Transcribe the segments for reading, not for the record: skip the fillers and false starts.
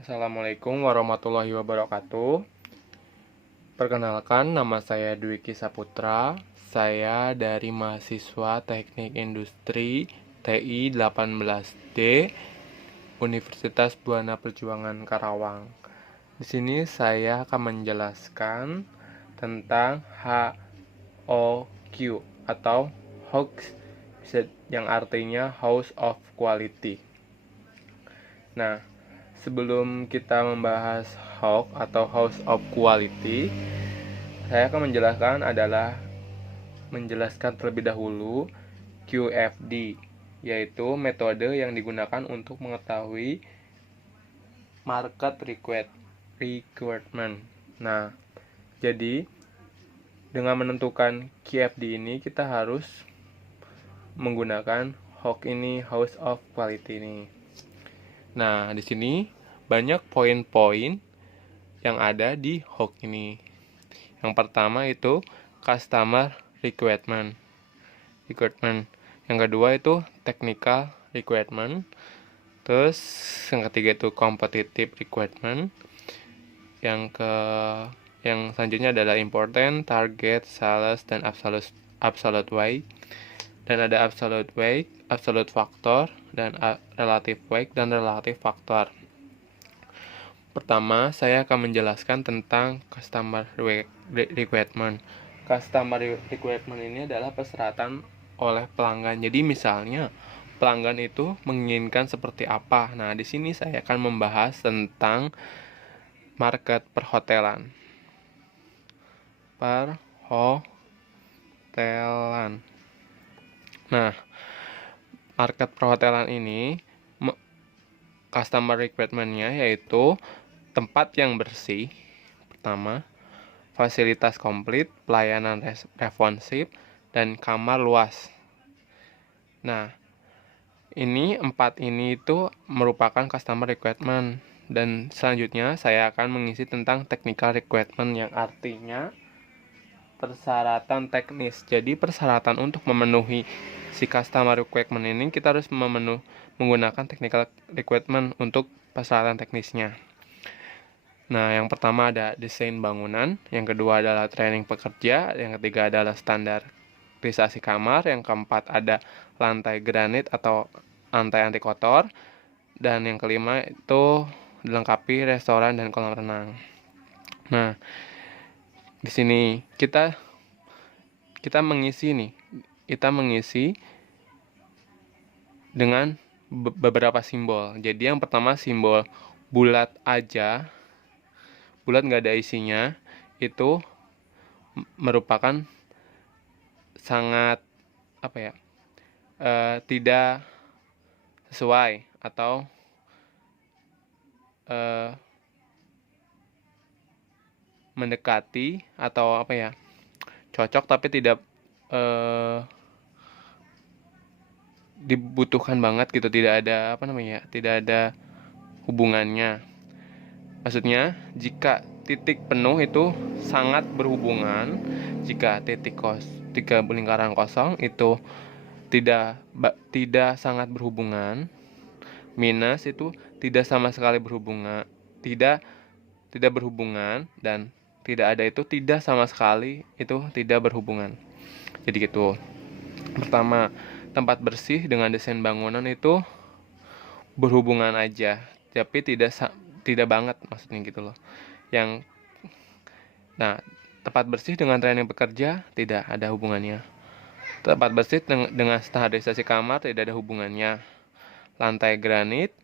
Assalamualaikum warahmatullahi wabarakatuh. Perkenalkan, nama saya Dwiki Saputra. Saya dari mahasiswa Teknik Industri TI 18D Universitas Buana Perjuangan Karawang. Di sini saya akan menjelaskan tentang HOQ atau HOQ yang artinya House of Quality. Nah, sebelum kita membahas HOQ atau House of Quality, saya akan menjelaskan terlebih dahulu QFD, yaitu metode yang digunakan untuk mengetahui market requirement. Nah, jadi dengan menentukan QFD ini kita harus menggunakan HOQ ini, House of Quality ini. Nah, di sini banyak poin-poin yang ada di HOQ ini. Yang pertama itu customer requirement. Yang kedua itu technical requirement. Terus yang ketiga itu competitive requirement. Yang selanjutnya adalah important, target, sales, dan absolute weight. Dan ada absolute weight, absolute factor, dan relative weight dan relative factor. Pertama, saya akan menjelaskan tentang customer requirement. Customer requirement ini adalah persyaratan oleh pelanggan. Jadi misalnya pelanggan itu menginginkan seperti apa. Nah, di sini saya akan membahas tentang market perhotelan. Nah, market perhotelan ini customer requirement-nya yaitu tempat yang bersih, pertama, fasilitas komplit, pelayanan responsif, dan kamar luas. Nah, empat ini itu merupakan customer requirement. Dan selanjutnya saya akan mengisi tentang technical requirement yang artinya persyaratan teknis. Jadi persyaratan untuk memenuhi si customer requirement ini kita harus menggunakan technical requirement untuk persyaratan teknisnya. Nah, yang pertama ada desain bangunan, yang kedua adalah training pekerja, yang ketiga adalah standarisasi kamar, yang keempat ada lantai granit atau lantai anti kotor, dan yang kelima itu dilengkapi restoran dan kolam renang. Nah, di sini kita mengisi dengan beberapa simbol. Jadi yang pertama simbol bulat aja, bulat nggak ada isinya, itu merupakan sangat tidak sesuai atau mendekati atau cocok tapi tidak dibutuhkan banget gitu, tidak ada hubungannya. Maksudnya jika titik penuh itu sangat berhubungan, jika tiga lingkaran kosong itu tidak sangat berhubungan, minus itu tidak sama sekali berhubungan, tidak berhubungan, dan tidak ada itu tidak sama sekali, itu tidak berhubungan. Jadi gitu. Pertama, tempat bersih dengan desain bangunan itu berhubungan aja, tapi tidak banget, maksudnya gitu loh. Tempat bersih dengan training pekerja tidak ada hubungannya. Tempat bersih dengan standarisasi kamar tidak ada hubungannya. Lantai granit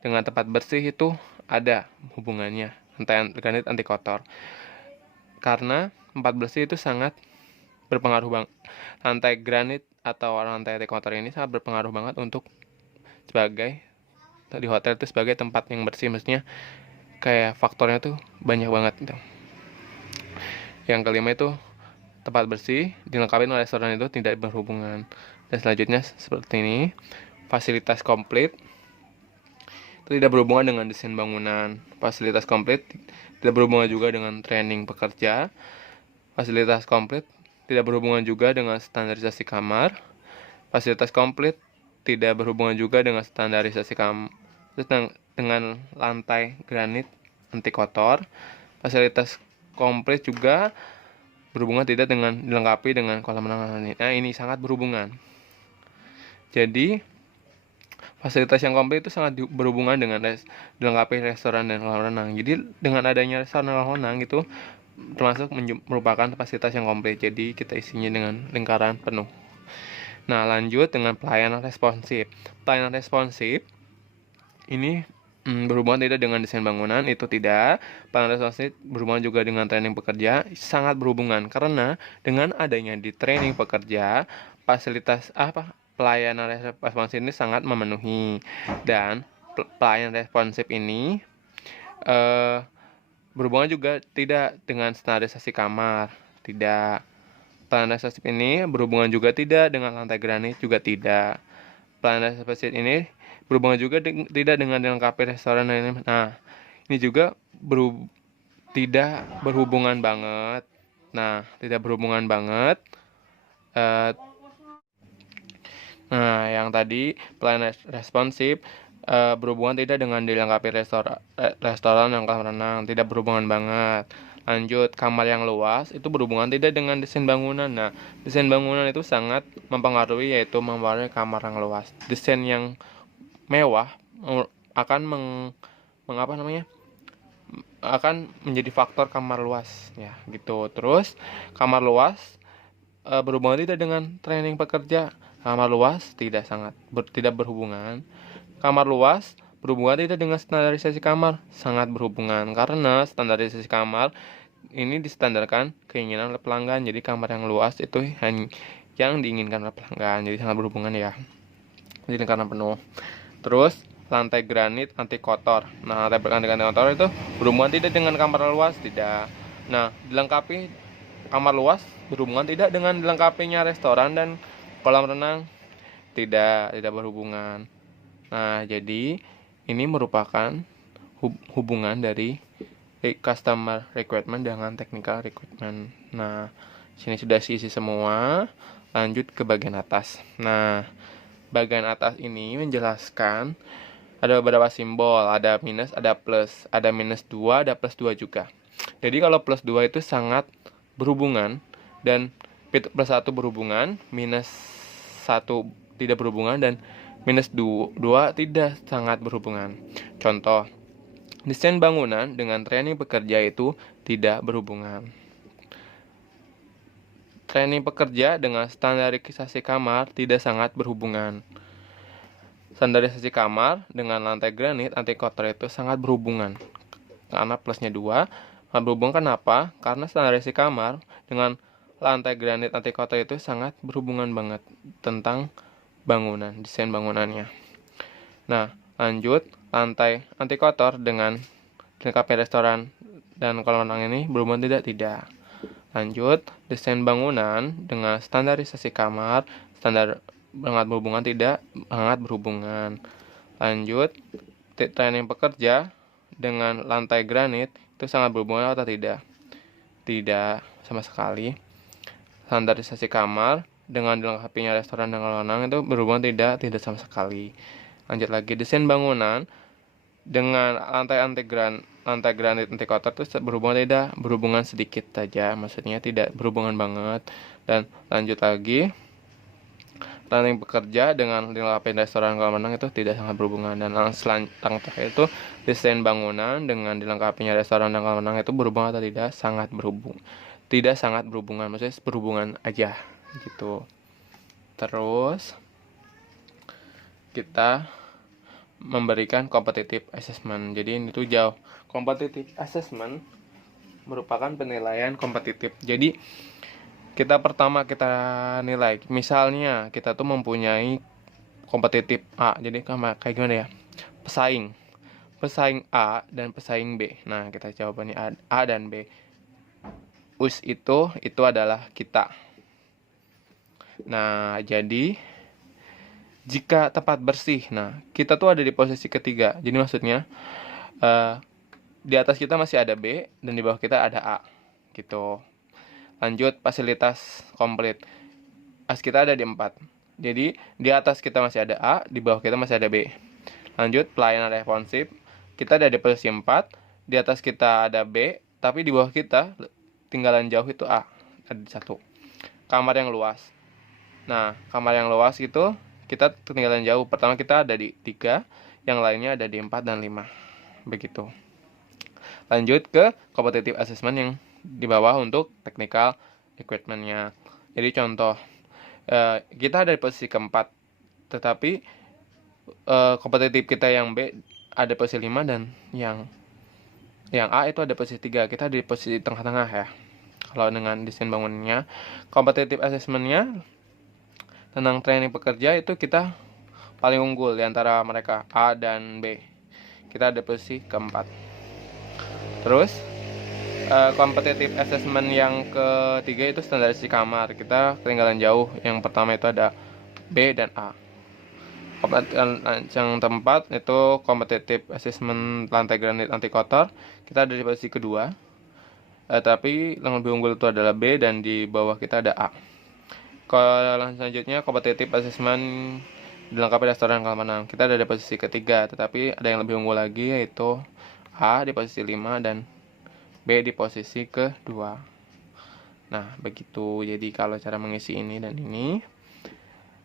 dengan tempat bersih itu ada hubungannya. Lantai granit anti kotor. Karena tempat bersih itu sangat berpengaruh banget. Lantai granit atau lantai anti kotor ini sangat berpengaruh banget untuk di hotel itu sebagai tempat yang bersih, maksudnya kayak faktornya tuh banyak banget gitu. Yang kelima itu tempat bersih dilengkapi oleh restoran itu tidak berhubungan. Dan selanjutnya seperti ini, fasilitas komplit itu tidak berhubungan dengan desain bangunan. Fasilitas komplit tidak berhubungan juga dengan training pekerja. Fasilitas komplit tidak berhubungan juga dengan standarisasi kamar. Fasilitas komplit tidak berhubungan juga dengan standarisasi dengan lantai granit anti kotor. Fasilitas komplit juga berhubungan tidak dengan dilengkapi dengan kolam renang. Nah, ini sangat berhubungan. Jadi, fasilitas yang komplit itu sangat berhubungan dengan dilengkapi restoran dan kolam renang. Jadi, dengan adanya restoran dan kolam renang itu termasuk merupakan fasilitas yang komplit. Jadi, kita isinya dengan lingkaran penuh. Nah, lanjut dengan pelayanan responsif. Pelayanan responsif ini berhubungan tidak dengan desain bangunan, itu tidak. Pelayanan responsif berhubungan juga dengan training pekerja, sangat berhubungan karena dengan adanya di training pekerja, fasilitas pelayanan responsif ini sangat memenuhi. Dan pelayanan responsif ini berhubungan juga tidak dengan standarisasi kamar, tidak. Pelayanan responsif ini berhubungan juga tidak dengan lantai granit, juga tidak. Pelayanan responsif ini berhubungan juga tidak dengan dilengkapi restoran dan ini. Nah, ini juga tidak berhubungan banget. Nah, tidak berhubungan banget. Nah, yang tadi pelayanan responsif berhubungan tidak dengan dilengkapi restoran yang kolam renang, tidak berhubungan banget. Lanjut, kamar yang luas itu berhubungan tidak dengan desain bangunan. Nah, desain bangunan itu sangat mempengaruhi, yaitu mempengaruhi kamar yang luas. Desain yang mewah akan akan menjadi faktor kamar luas, ya gitu. Terus kamar luas berhubungan tidak dengan training pekerja. Kamar luas tidak berhubungan. Kamar luas berhubungan tidak dengan standarisasi kamar, sangat berhubungan karena standarisasi kamar ini distandarkan keinginan oleh pelanggan. Jadi kamar yang luas itu yang diinginkan oleh pelanggan, jadi sangat berhubungan ya. Jadi karena penuh. Terus lantai granit anti kotor. Nah, lantai granit anti kotor itu berhubungan tidak dengan kamar luas, tidak. Nah, dilengkapi kamar luas berhubungan tidak dengan dilengkapinya restoran dan kolam renang, tidak berhubungan. Nah, jadi ini merupakan hubungan dari customer requirement dengan technical requirement. Nah, sini sudah isi semua. Lanjut ke bagian atas. Nah, bagian atas ini menjelaskan ada beberapa simbol, ada minus, ada plus, ada minus 2, ada plus 2 juga. Jadi kalau plus 2 itu sangat berhubungan, dan plus 1 berhubungan, minus 1 tidak berhubungan, dan minus 2 tidak sangat berhubungan. Contoh, desain bangunan dengan training pekerja itu tidak berhubungan. Training pekerja dengan standarisasi kamar tidak sangat berhubungan. Standarisasi kamar dengan lantai granit anti kotor itu sangat berhubungan. Karena plusnya 2. Berhubungan kenapa? Karena standarisasi kamar dengan lantai granit anti kotor itu sangat berhubungan banget tentang bangunan, desain bangunannya. Nah, lanjut, lantai anti kotor dengan dilengkapi restoran dan kolam renang ini berhubungan tidak. Lanjut, desain bangunan dengan standarisasi kamar sangat berhubungan tidak sangat berhubungan. Lanjut, training pekerja dengan lantai granit itu sangat berhubungan atau tidak? Tidak sama sekali. Standarisasi kamar dengan dilengkapinya restoran dan kolam renang itu berhubungan tidak sama sekali. Lanjut lagi, desain bangunan dengan lantai granit anti kotor itu berhubungan sedikit saja, maksudnya tidak berhubungan banget. Dan lanjut lagi, training pekerja dengan dilengkapi restoran kolam renang itu tidak sangat berhubungan. Dan terakhir itu desain bangunan dengan dilengkapinya restoran dan kolam renang itu berhubungan atau tidak? Tidak sangat berhubungan, maksudnya berhubungan aja gitu. Terus kita memberikan competitive assessment. Jadi ini tuh jauh. Competitive assessment merupakan penilaian kompetitif. Jadi kita nilai. Misalnya kita tuh mempunyai kompetitif A. Jadi kayak gimana ya? Pesaing A dan pesaing B. Nah, kita jawabannya A dan B. US itu adalah kita. Nah, jadi jika tempat bersih, nah kita tuh ada di posisi ketiga. Jadi maksudnya di atas kita masih ada B dan di bawah kita ada A gitu. Lanjut, fasilitas komplit. As kita ada di 4. Jadi di atas kita masih ada A, di bawah kita masih ada B. Lanjut, pelayanan responsif. kita ada di posisi 4, di atas kita ada B, tapi di bawah kita tinggalan jauh itu A, ada di 1. Kamar yang luas. Nah, kamar yang luas itu kita ketinggalan jauh. Pertama kita ada di 3, yang lainnya ada di 4 dan 5. Begitu. Lanjut ke competitive assessment yang di bawah untuk technical equipment-nya. Jadi contoh, kita ada di posisi keempat, tetapi kompetitif kita yang B ada posisi 5 dan yang A itu ada posisi 3. Kita di posisi tengah-tengah ya. Kalau dengan desain bangunannya, competitive assessment-nya tentang training pekerja itu kita paling unggul di antara mereka A dan B. Kita ada posisi keempat. Terus competitive assessment yang ketiga itu standarisasi kamar. Kita ketinggalan jauh. Yang pertama itu ada B dan A. Yang keempat itu competitive assessment lantai granit anti kotor. Kita ada di posisi kedua. Tapi yang lebih unggul itu adalah B dan di bawah kita ada A. Kalau selanjutnya competitive assessment dilengkapi restoran kolam renang. Kita ada di posisi ketiga, tetapi ada yang lebih unggul lagi yaitu A di posisi 5 dan B di posisi kedua. Nah, begitu. Jadi kalau cara mengisi ini dan ini.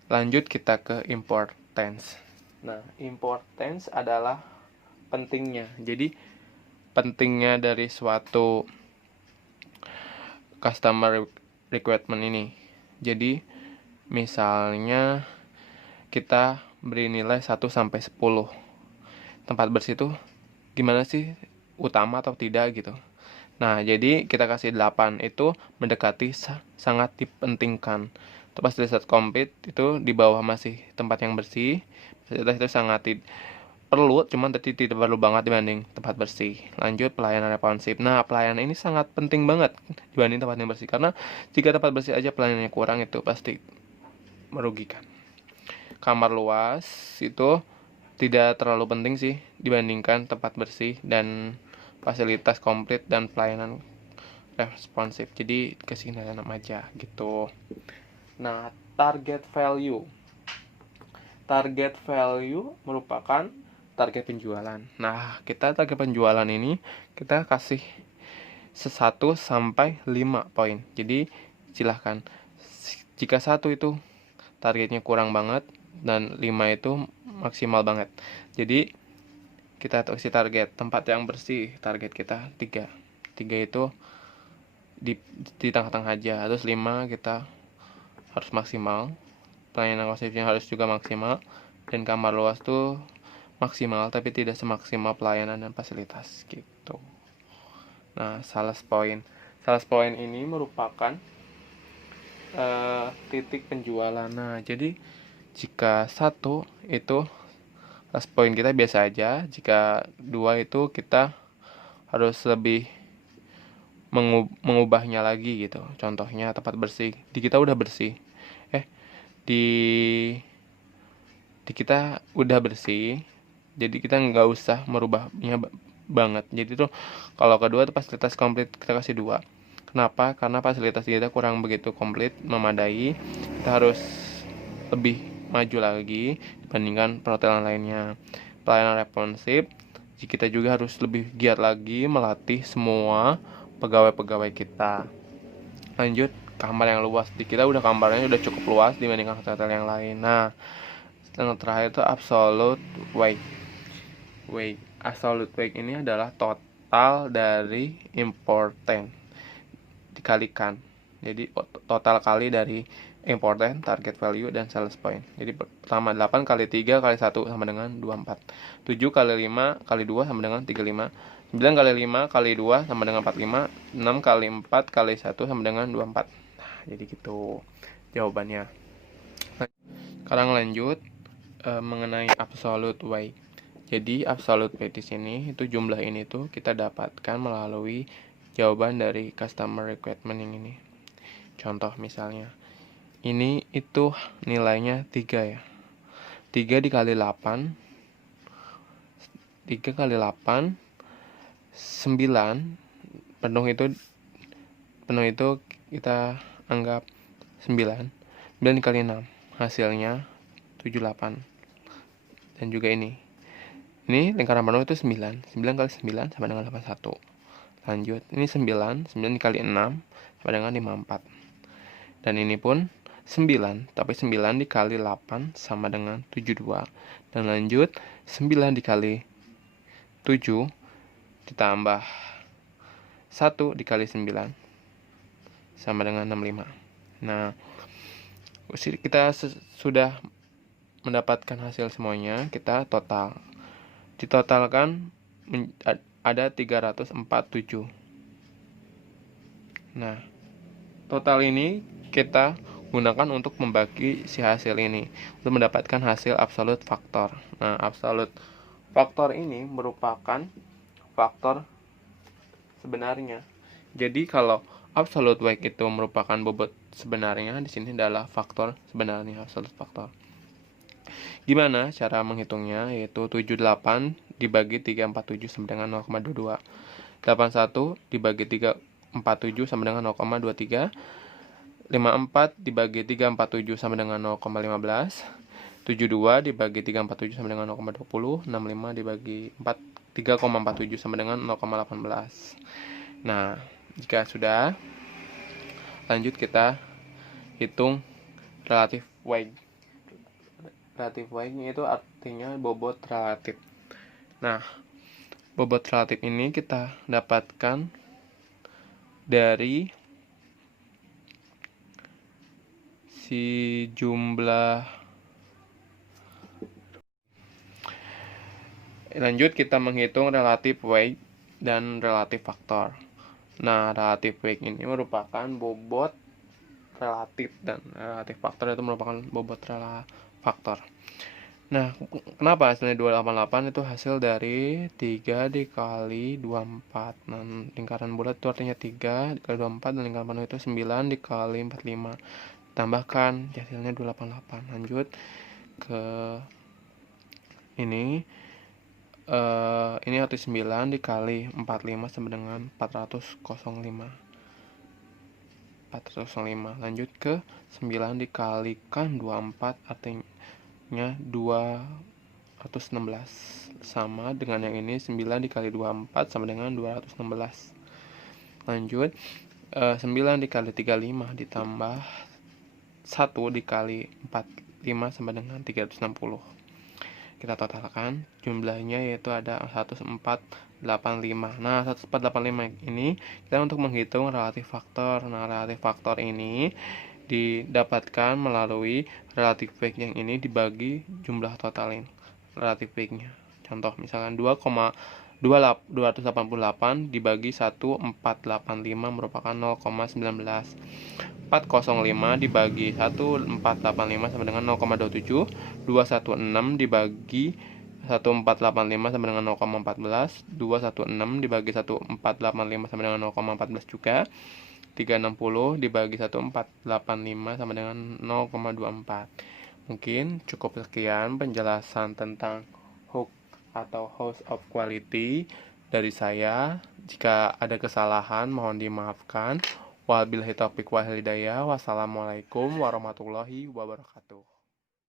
Lanjut kita ke importance. Nah, importance adalah pentingnya. Jadi pentingnya dari suatu customer requirement ini. Jadi misalnya kita beri nilai 1 sampai 10. Tempat bersih itu gimana sih? Utama atau tidak gitu. Nah, jadi kita kasih 8 itu mendekati sangat dipentingkan. Fasilitas komplit itu di bawah masih tempat yang bersih. Fasilitas itu sangat perlu, cuman tidak perlu banget dibanding tempat bersih. Lanjut pelayanan responsif. Nah, pelayanan ini sangat penting banget dibanding tempat yang bersih, karena jika tempat bersih aja pelayanannya kurang itu pasti merugikan. Kamar luas itu tidak terlalu penting sih dibandingkan tempat bersih dan fasilitas komplit dan pelayanan responsif. Jadi kasih nilai 6 aja gitu. Nah, target value. Target value merupakan target penjualan. Nah, kita target penjualan ini kita kasih 1 sampai 5 poin. Jadi, silahkan. Jika 1 itu targetnya kurang banget dan 5 itu maksimal banget. Jadi, kita kasih target tempat yang bersih, target kita 3. 3 itu di tengah-tengah aja. Terus 5 kita harus maksimal, pelayanan konsepnya harus juga maksimal, dan kamar luas tuh maksimal tapi tidak semaksimal pelayanan dan fasilitas gitu. Nah, sales point ini merupakan titik penjualan. Nah, jadi jika 1 itu sales point kita biasa aja, jika 2 itu kita harus lebih mengubahnya lagi gitu. Contohnya tempat bersih, di kita udah bersih, di kita udah bersih, jadi kita nggak usah merubahnya banget. Jadi tuh kalau kedua tuh fasilitas komplit kita kasih 2. Kenapa? Karena fasilitas kita kurang begitu komplit, memadai. Kita harus lebih maju lagi dibandingkan perhotelan lainnya. Pelayanan responsif, kita juga harus lebih giat lagi melatih semua pegawai-pegawai kita. Lanjut, kamar yang luas. Di kita udah kamarnya udah cukup luas dibandingkan hotel yang lain. Nah, yang terakhir itu absolute weight. Absolute weight ini adalah total dari important dikalikan. Jadi total kali dari important, target value, dan sales point. Jadi pertama 8 kali 3 kali 1 sama dengan 24. 7 kali 5 kali 2 sama dengan 35. 9 kali 5 kali 2 sama dengan 45. 6 kali 4 kali 1 sama dengan 24. Nah, jadi gitu jawabannya. Sekarang lanjut mengenai absolute weight. Jadi absolute weight di sini itu jumlah ini tuh kita dapatkan melalui jawaban dari customer requirement yang ini. Contoh misalnya, ini itu nilainya 3 ya. 3 dikali 8, 3 kali 8, 9, penuh itu kita anggap 9. 9 dikali 6, hasilnya 78. Dan juga ini Ini lingkaran penuh itu 9. 9 kali 9 sama dengan 81. Lanjut, ini 9. 9 dikali 6 sama dengan 54. Dan ini pun 9, tapi 9 dikali 8 sama dengan 72. Dan lanjut, 9 dikali 7 ditambah 1 dikali 9 sama dengan 65. Nah, kita sudah mendapatkan hasil semuanya, kita total. Ditotalkan ada 347. Nah, total ini kita gunakan untuk membagi si hasil ini untuk mendapatkan hasil absolute faktor. Nah, absolute faktor ini merupakan faktor sebenarnya. Jadi kalau absolute weight itu merupakan bobot sebenarnya, di sini adalah faktor sebenarnya, absolute faktor. Gimana cara menghitungnya? Yaitu 78 dibagi 347 sama dengan 0,22. 81 dibagi 347 sama dengan 0,23. 54 dibagi 347 sama dengan 0,15. 72 dibagi 347 sama dengan 0,20. 65 dibagi 3,47 sama dengan 0,18. Nah, jika sudah, lanjut kita hitung relative weight. Relative weight itu artinya bobot relatif. Nah, bobot relatif ini kita dapatkan dari si jumlah. Lanjut kita menghitung relative weight dan relative faktor. Nah, relative weight ini merupakan bobot relatif dan relative faktor itu merupakan bobot faktor. Nah, kenapa hasilnya 288? Itu hasil dari 3 dikali 24. Nah, lingkaran bulat itu artinya 3 dikali 24, dan lingkaran penuh itu 9 dikali 45. Tambahkan, hasilnya 288. Lanjut ke ini. Ini arti 9 dikali 45 sama dengan 405. Lanjut ke 9 dikalikan 24 artinya 216, sama dengan yang ini. 9 dikali 24 sama dengan 216. Lanjut, 9 dikali 35 ditambah 1 dikali 45 sama dengan 360. Kita totalkan jumlahnya, yaitu ada 1485. Nah, 1485 ini kita untuk menghitung relatif faktor. Nah, relatif faktor ini didapatkan melalui relative weight yang ini dibagi jumlah totalin relative weight-nya. Contoh misalkan 288 dibagi 1485 merupakan 0,19. 405 dibagi 1485 sama dengan 0,27. 216 dibagi 1485 sama dengan 0,14. 216 dibagi 1485 sama dengan 0,14 juga. 360 dibagi 1485 sama dengan 0,24. Mungkin cukup sekian penjelasan tentang hook atau house of quality dari saya. Jika ada kesalahan mohon dimaafkan. Wabillahi taufiq wal hidayah. Wassalamualaikum warahmatullahi wabarakatuh.